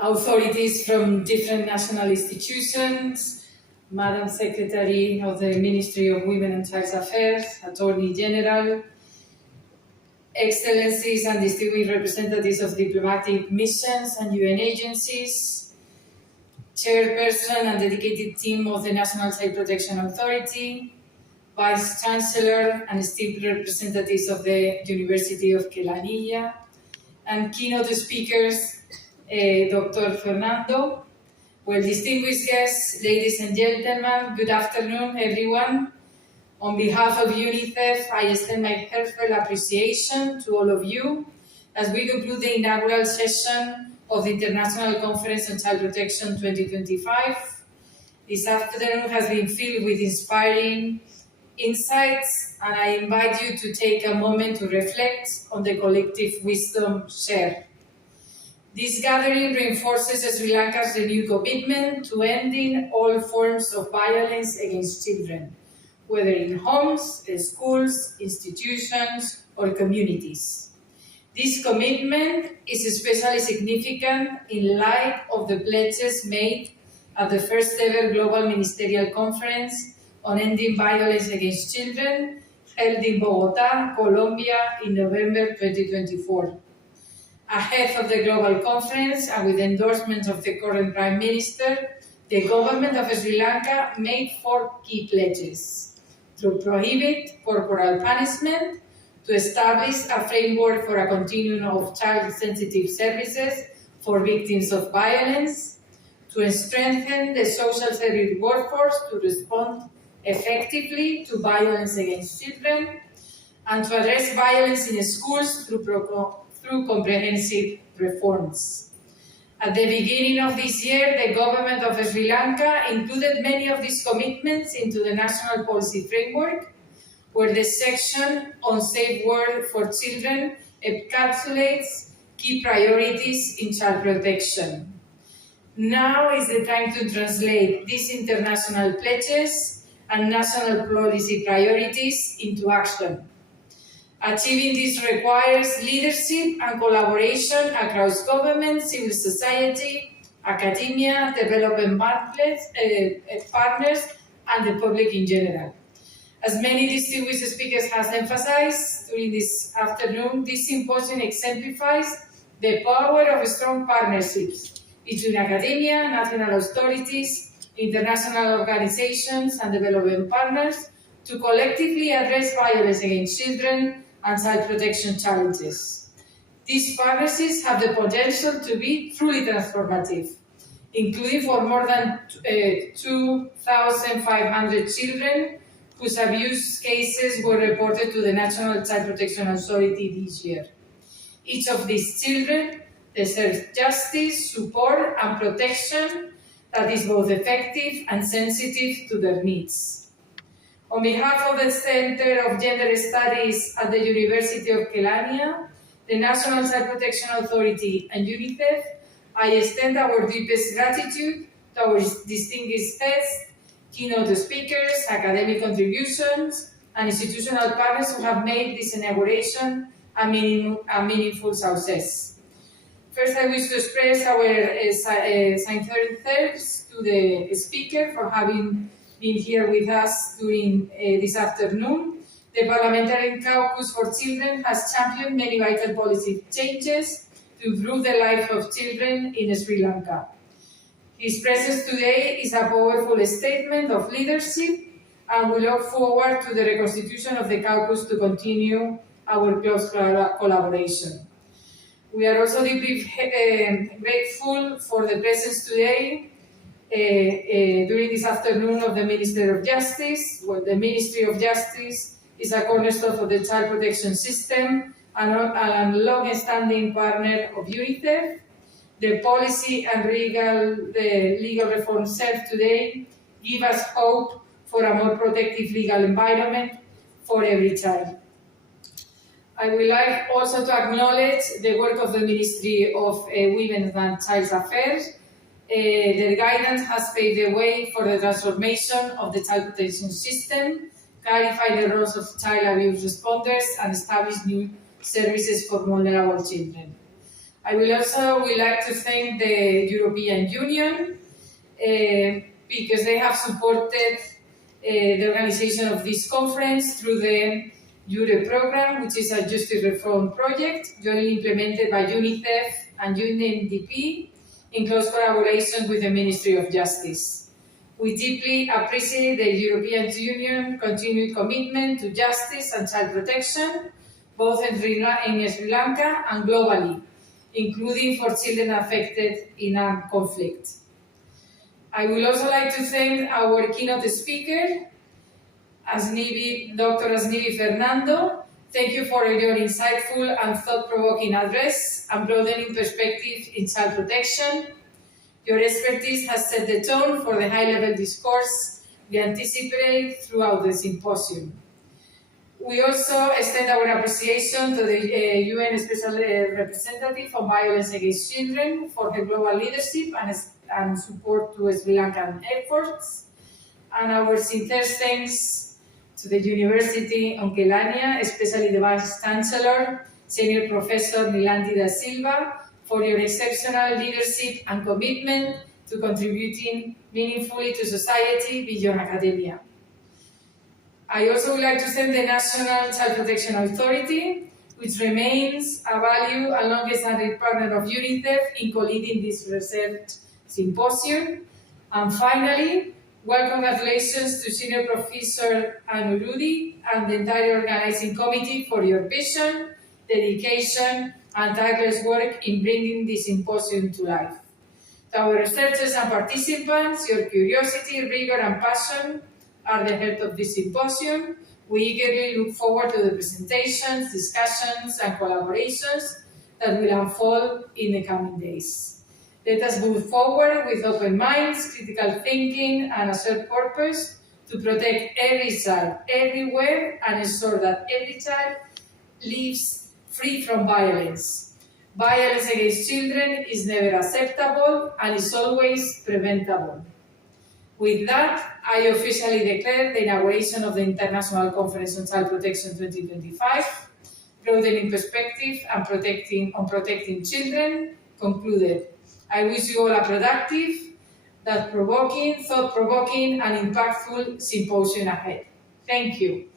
authorities from different national institutions, Madam Secretary of the Ministry of Women and Child Affairs, Attorney General, Excellencies and distinguished representatives of diplomatic missions and UN agencies, Chairperson and dedicated team of the National Child Protection Authority, Vice Chancellor and esteemed representatives of the University of Kelaniya, and keynote speakers, Dr. Fernando. Well, distinguished guests, ladies and gentlemen, good afternoon, everyone. On behalf of UNICEF, I extend my heartfelt appreciation to all of you as we conclude the inaugural session of the International Conference on Child Protection 2025. This afternoon has been filled with inspiring insights, and I invite you to take a moment to reflect on the collective wisdom shared. This gathering reinforces Sri Lanka's renewed commitment to ending all forms of violence against children, whether in homes, schools, institutions, or communities. This commitment is especially significant in light of the pledges made at the first ever Global Ministerial Conference on Ending Violence Against Children, held in Bogotá, Colombia, in November 2024. Ahead of the global conference and with the endorsement of the current Prime Minister, the government of Sri Lanka made 4 key pledges: to prohibit corporal punishment, to establish a framework for a continuum of child-sensitive services for victims of violence, to strengthen the social service workforce to respond effectively to violence against children, and to address violence in schools through comprehensive reforms. At the beginning of this year, the government of Sri Lanka included many of these commitments into the national policy framework, where the section on safe world for children encapsulates key priorities in child protection. Now is the time to translate these international pledges and national policy priorities into action. Achieving this requires leadership and collaboration across government, civil society, academia, development partners, and the public in general. As many distinguished speakers have emphasized during this afternoon, this symposium exemplifies the power of strong partnerships between academia, national authorities, international organizations, and development partners to collectively address violence against children and child protection challenges. These partnerships have the potential to be truly transformative, including for more than 2,500 children whose abuse cases were reported to the National Child Protection Authority this year. Each of these children deserves justice, support, and protection that is both effective and sensitive to their needs. On behalf of the Center of Gender Studies at the University of Kelaniya, the National Child Protection Authority, and UNICEF, I extend our deepest gratitude to our distinguished guests, keynote speakers, academic contributions, and institutional partners who have made this inauguration a meaningful success. First, I wish to express our sincere thanks to the speaker for having been here with us during this afternoon. The Parliamentary Caucus for Children has championed many vital policy changes to improve the life of children in Sri Lanka. His presence today is a powerful statement of leadership, and we look forward to the reconstitution of the caucus to continue our close collaboration. We are also deeply grateful for the presence today during this afternoon of the Minister of Justice. Well, the Ministry of Justice is a cornerstone of the child protection system and a long-standing partner of UNICEF. The policy and legal reforms served today give us hope for a more protective legal environment for every child. I would like also to acknowledge the work of the Ministry of Women and Child Affairs. Their guidance has paved the way for the transformation of the child protection system, clarify the roles of child abuse responders, and establish new services for vulnerable children. I would like to thank the European Union because they have supported the organization of this conference through the EURE program, which is a justice reform project jointly implemented by UNICEF and UNDP in close collaboration with the Ministry of Justice. We deeply appreciate the European Union's continued commitment to justice and child protection, both in Sri Lanka and globally, including for children affected in a conflict. I would also like to thank our keynote speaker, Dr. Asnivi Fernando. Thank you for your insightful and thought-provoking address and broadening perspective in child protection. Your expertise has set the tone for the high-level discourse we anticipate throughout the symposium. We also extend our appreciation to the UN Special Representative on Violence Against Children for her global leadership and support to Sri Lankan efforts. And our sincere thanks to the University of Kelania, especially the Vice Chancellor, Senior Professor Nilanti da Silva, for your exceptional leadership and commitment to contributing meaningfully to society beyond academia. I also would like to thank the National Child Protection Authority, which remains a valued and long-standing partner of UNICEF in co-leading this research symposium. And finally, congratulations to Senior Professor Anurudi and the entire organizing committee for your vision, dedication, and tireless work in bringing this symposium to life. To our researchers and participants, your curiosity, rigor, and passion are the heart of this symposium. We eagerly look forward to the presentations, discussions, and collaborations that will unfold in the coming days. Let us move forward with open minds, critical thinking, and a shared purpose to protect every child, everywhere, and ensure that every child lives free from violence. Violence against children is never acceptable and is always preventable. With that, I officially declare the inauguration of the International Conference on Child Protection 2025, Broadening Perspective and Protecting Children, concluded. I wish you all a productive, thought-provoking, and impactful symposium ahead. Thank you.